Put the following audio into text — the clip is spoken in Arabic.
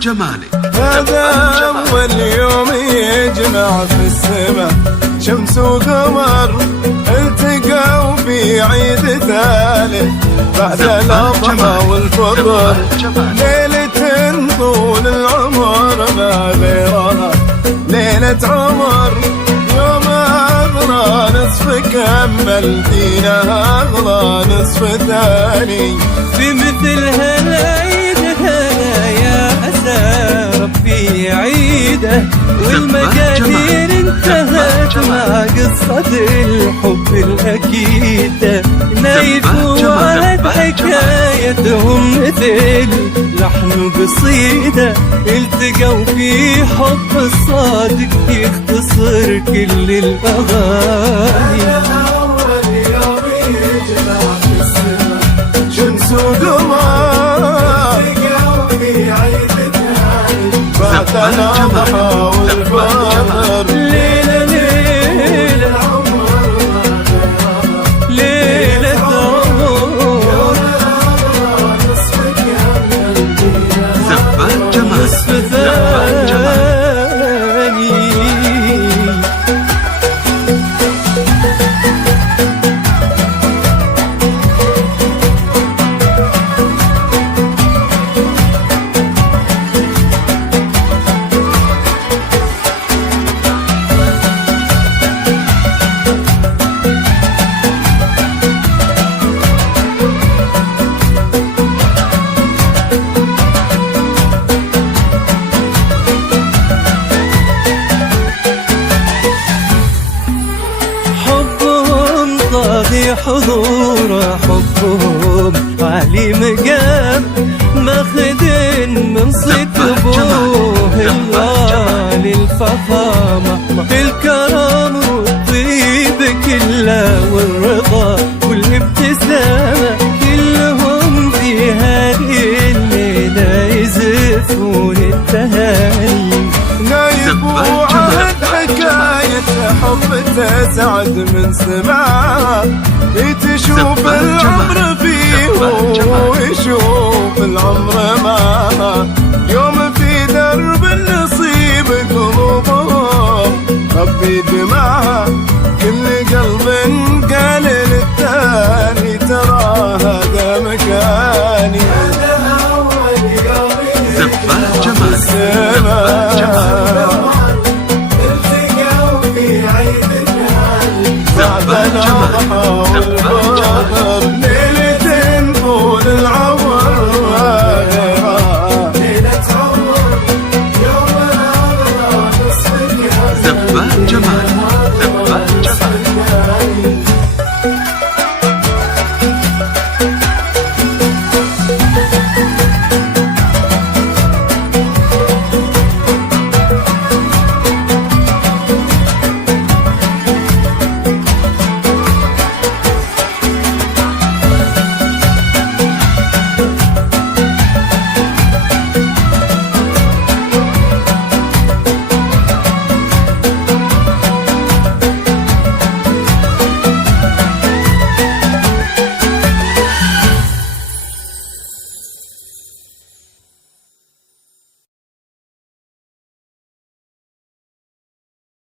جمالي. هذا أول يوم يجمع في السماء شمس وقمر التقوا في عيد ثالث بعد الأضحى والفطر، ليلة طول العمر ما غيرها ليلة عمر، يوم أغلى نصف كمل دينها أغلى نصف ثاني. في مثل هالعيد هلا يا أسى ربي عيده، والمقادير انتهت مع قصة الحب الأكيدة، نايف وعد حكايتهم مثل لحن قصيدة، التقوا في حب الصادق يختصر كل الأغاني. شمس وقمر بعد الأضحى والفطر، ليلة ليلة ليلة عمر زفات جمال. نصف ثاني. حضور حبهم عالي مقام ماخذ من صيت ابوه الغالي الفخامة، الكرم والطيب كله والرضا والابتسامة، كلهم في هذه الليلة يزفون التهاني. نايف وعهد حكاية حب تسعد من سماع، تشوف العمر فيه ويشوف العمر معه، يوم في درب النصيب قلوبهم ربي جمعها، كل قلب قال للثاني ترى هذا مكاني. زفات جمال. بعد الأضحى والفطر، ليلة طول العمر غيرها ليلة عمر، يوم أغلى نصف زفات جمال.